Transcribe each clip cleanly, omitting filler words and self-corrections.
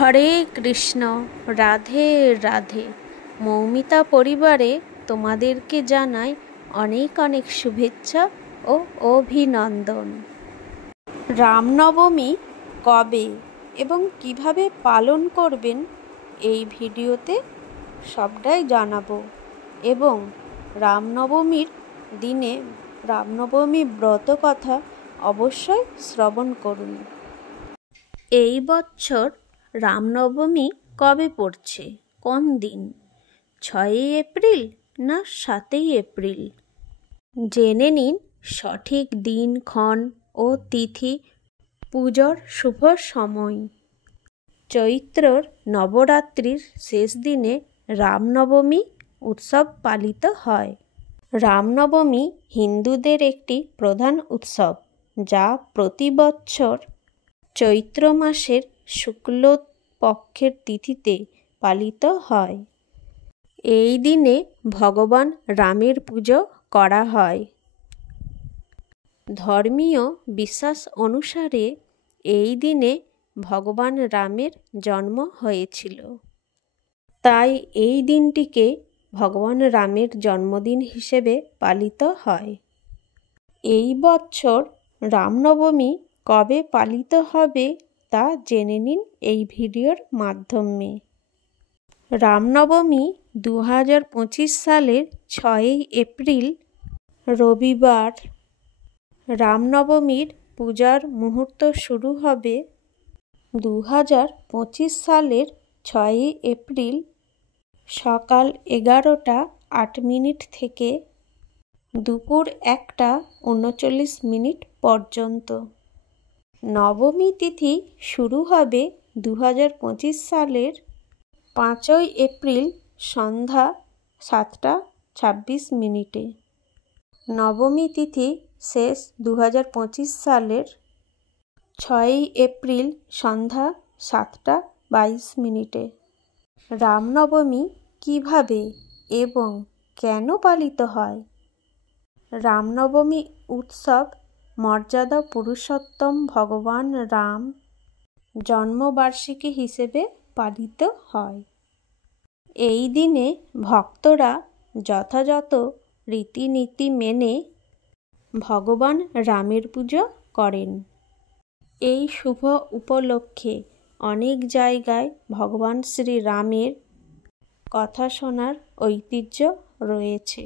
হরে কৃষ্ণ, রাধে রাধে। মৌমিতা পরিবারে তোমাদেরকে জানাই অনেক অনেক শুভেচ্ছা ও অভিনন্দন। রামনবমী কবে এবং কিভাবে পালন করবেন এই ভিডিওতে সবটাই জানাবো, এবং রামনবমীর দিনে রামনবমী ব্রত কথা অবশ্যই শ্রবণ করুন। এই বছর রামনবমী কবে পড়ছে, কোন দিন? 6ই এপ্রিল না 7ই এপ্রিল? জেনে নিন সঠিক দিনক্ষণ ও তিথি, পুজোর শুভ সময়। চৈত্রর নবরাত্রির শেষ দিনে রামনবমী উৎসব পালিত হয়। রামনবমী হিন্দুদের একটি প্রধান উৎসব, যা প্রতি বছর চৈত্র মাসের শুক্ল পক্ষের তিথিতে পালিত হয়। এই দিনে ভগবান রামের পুজো করা হয়। ধর্মীয় বিশ্বাস অনুসারে এই দিনে ভগবান রামের জন্ম হয়েছিল, তাই এই দিনটিকে ভগবান রামের জন্মদিন হিসেবে পালিত হয়। এই বছর রামনবমী কবে পালিত হবে তা জেনে নিন এই ভিডিওর মাধ্যমে। রামনবমী 2025 সালের 6ই এপ্রিল রবিবার। রামনবমীর পূজার মুহূর্ত শুরু হবে 2025 সালের 6ই এপ্রিল সকাল 11টা 8 মিনিট থেকে দুপুর 1টা 39 মিনিট পর্যন্ত। নবমী তিথি শুরু হবে 2025 সালের 5ই এপ্রিল সন্ধ্যা 7টা 26 মিনিটে। নবমী তিথি শেষ 2025 সালের 6ই এপ্রিল সন্ধ্যা 7টা 22 মিনিটে। রামনবমী কিভাবে এবং কেন পালিত হয়? রামনবমী উৎসব মর্যাদা পুরুষোত্তম ভগবান রাম জন্মবার্ষিকী হিসেবে পালিত হয়। এই দিনে ভক্তরা যথাযথ রীতিনীতি মেনে ভগবান রামের পুজো করেন। এই শুভ উপলক্ষে অনেক জায়গায় ভগবান শ্রী রামের কথা শোনার ঐতিহ্য রয়েছে।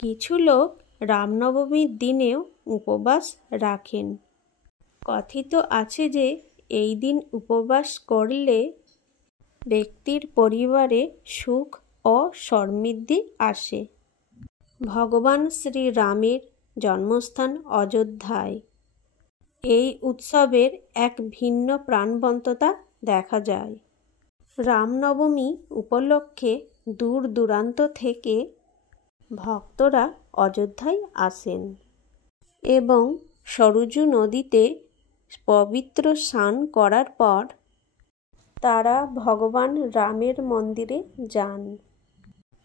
কিছু লোক রামনবমীর দিনেও উপবাস রাখেন। কথিত আছে যে এই দিন উপবাস করলে ব্যক্তির পরিবারে সুখ ও সমৃদ্ধি আসে। ভগবান শ্রী রামের জন্মস্থান অযোধ্যায় এই উৎসবের এক ভিন্ন প্রাণবন্ততা দেখা যায়। রামনবমী উপলক্ষে দূর দূরান্ত থেকে ভক্তরা অযোধ্যায় আসেন এবং সরযূ নদীতে পবিত্র স্নান করার পর তারা ভগবান রামের মন্দিরে যান।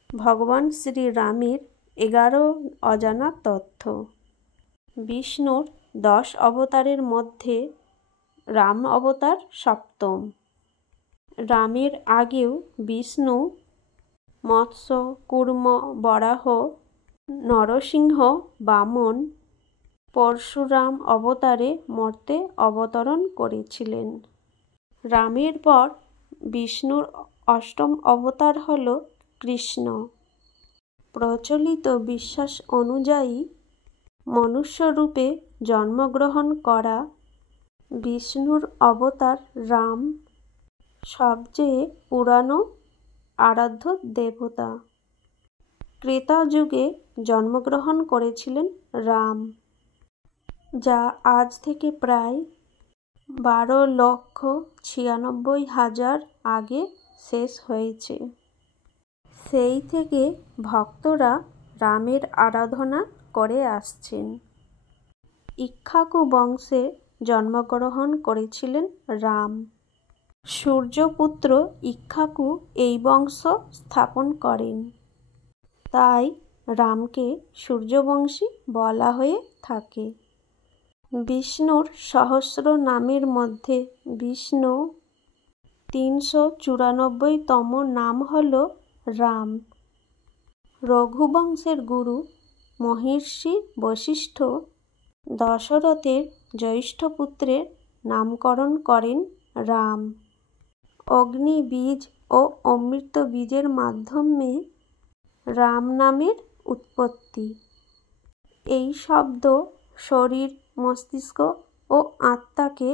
ভগবান শ্রী রামের 11 অজানা তথ্য। বিষ্ণুর 10 অবতারের মধ্যে রাম অবতার 7ম। রামের আগেও বিষ্ণু মৎস্য, কূর্ম, বরাহ, নরসিংহ, বামন, পরশুরাম অবতারে মর্তে অবতরণ করেছিলেন। রামের পর বিষ্ণুর 8ম অবতার হল কৃষ্ণ। প্রচলিত বিশ্বাস অনুযায়ী মনুষ্যরূপে জন্মগ্রহণ করা বিষ্ণুর অবতার রাম সবচেয়ে পুরানো আরাধ্য দেবতা। ত্রেতা যুগে জন্মগ্রহণ করেছিলেন রাম, যা আজ থেকে প্রায় 12,96,000 আগে শেষ হয়েছে। সেই থেকে ভক্তরা রামের আরাধনা করে আসছেন। ইক্ষ্বাকু বংশে জন্মগ্রহণ করেছিলেন রাম। সূর্যপুত্র ইক্ষ্বাকু এই বংশ স্থাপন করেন, তাই রামকে সূর্যবংশী বলা হয়ে থাকে। বিষ্ণুর সহস্র নামের মধ্যে বিষ্ণু 394তম নাম হল রাম। রঘুবংশের গুরু মহর্ষি বশিষ্ঠ দশরথের জ্যৈষ্ঠ পুত্রের নামকরণ করেন রাম। অগ্নি বীজ ও অমৃত বীজের মাধ্যমে রাম নামের উৎপত্তি। এই শব্দ শরীর, মস্তিষ্ক ও আত্মাকে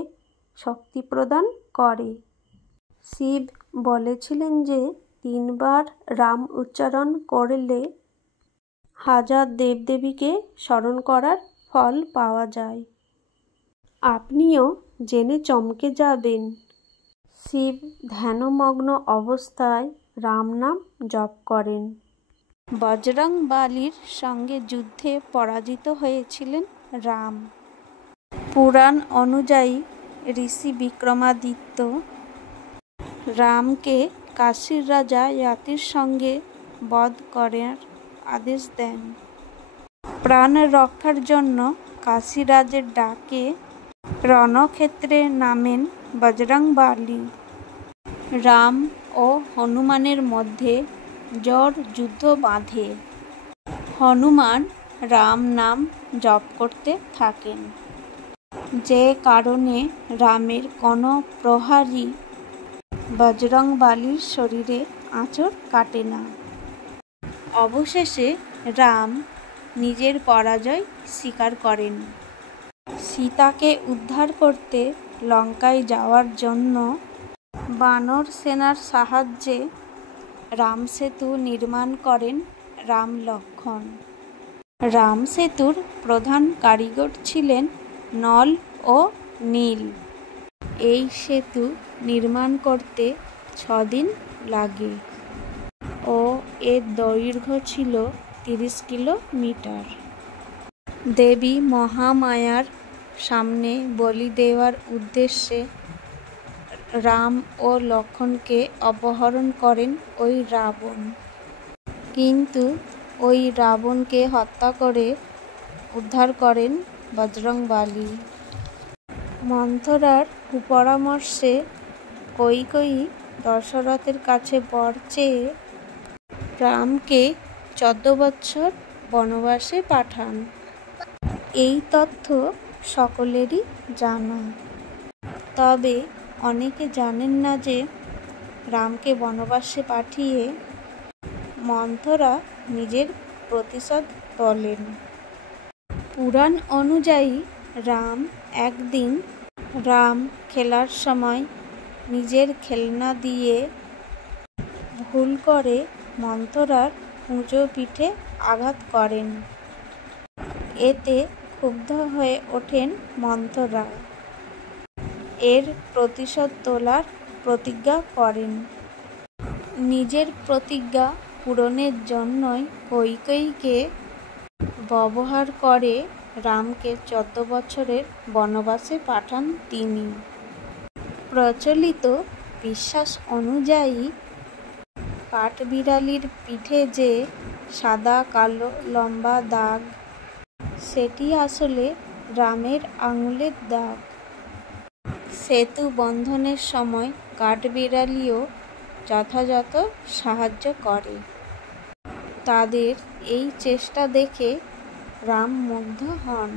শক্তি প্রদান করে। শিব বলেছিলেন যে 3 বার রাম উচ্চারণ করলে 1000 দেবদেবীকে স্মরণ করার ফল পাওয়া যায়। আপনিও জেনে চমকে যাবেন। শিব ধ্যানমগ্ন অবস্থায় রাম নাম জপ করেন। বজরংবলীর সঙ্গে যুদ্ধে পরাজিত হয়েছিলেন রাম। পুরাণ অনুযায়ী ঋষি বিক্রমাদিত্য রামকে কাশীর রাজা ইয়াতির সঙ্গে বধ করার আদেশ দেন। প্রাণ রক্ষার জন্য কাশীরাজের ডাকে রণক্ষেত্রে নামেন বজরংবলী। রাম ও হনুমানের মধ্যে জোর যুদ্ধ বাধে। হনুমান রাম নাম জপ করতে থাকেন, যে কারণে রামের কোনো প্রহারই বজরংবলীর শরীরে আঁচড় কাটে না। অবশেষে রাম নিজের পরাজয় স্বীকার করেন। সীতাকে উদ্ধার করতে লঙ্কায় যাওয়ার জন্য বানর সেনার সাহায্যে রাম সেতু নির্মাণ করেন রাম লক্ষ্মণ। রাম সেতুর প্রধান কারিগর ছিলেন নল ও নীল। এই সেতু নির্মাণ করতে 6 দিন লাগে ও এর দৈর্ঘ্য ছিল 30 কিলোমিটার। দেবী মহামায়ার সামনে বলি দেওয়ার উদ্দেশ্যে রাম ও লক্ষ্মণকে অপহরণ করেন ওই রাবণ। কিন্তু ওই রাবণকে হত্যা করে উদ্ধার করেন বজরংবলী। মন্থরার কুপরামর্শে কইকেয়ী দশরথের কাছে বর চেয়ে রামকে 14 বছর বনবাসে পাঠান। এই তথ্য সকলেরই জানা। তবে অনেকে জানেন না যে রামকে বনবাসে পাঠিয়ে মন্থরা নিজের প্রতিশোধ তোলেন। পুরাণ অনুযায়ী একদিন রাম খেলার সময় নিজের খেলনা দিয়ে ভুল করে মন্থরার কুঁজো পিঠে আঘাত করেন। এতে ক্ষুব্ধ হয়ে ওঠেন মন্থরা। এর প্রতিশোধ তোলার প্রতিজ্ঞা করেন। নিজের প্রতিজ্ঞা পূরণের জন্যই কইকেয়ীকে ব্যবহার করে রামকে 14 বছরের বনবাসে পাঠান তিনি। প্রচলিত বিশ্বাস অনুযায়ী কাঠবিড়ালির পিঠে যে সাদা কালো লম্বা দাগ, সেটি আসলে রামের আঙুলের দাগ। সেতু বন্ধনের সময় কাঠবিড়ালিও যথাযথ সাহায্য করে। তাদের এই চেষ্টা দেখে রাম মুগ্ধ হন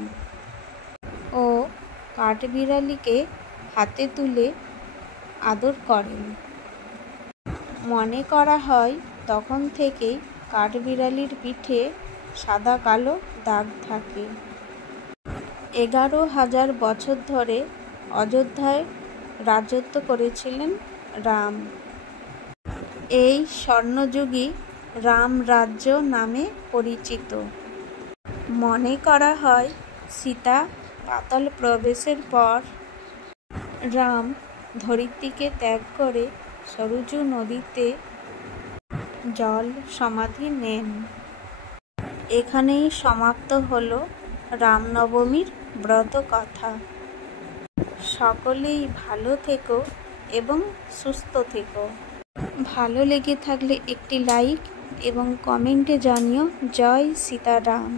ও কাঠবিড়ালিকে হাতে তুলে আদর করেন। মনে করা হয় তখন থেকেই কাঠবিড়ালির পিঠে সাদা কালো দাগ থাকে। 11,000 বছর ধরে অযোধ্যায় রাজত্ব করেছিলেন রাম। এই স্বর্ণযুগী রাম রাজ্য নামে পরিচিত। মনে করা হয় সীতা পাতাল প্রবেশের পর রাম ধরিত্রীকে ত্যাগ করে সরযূ নদীতে জল সমাধি নেন। এখানেই সমাপ্ত হলো রামনবমীর ব্রত কথা। সকলেই ভালো থেকো এবং সুস্থ থেকো। ভালো লেগে থাকলে একটি লাইক এবং কমেন্টে জানিও জয় সীতারাম।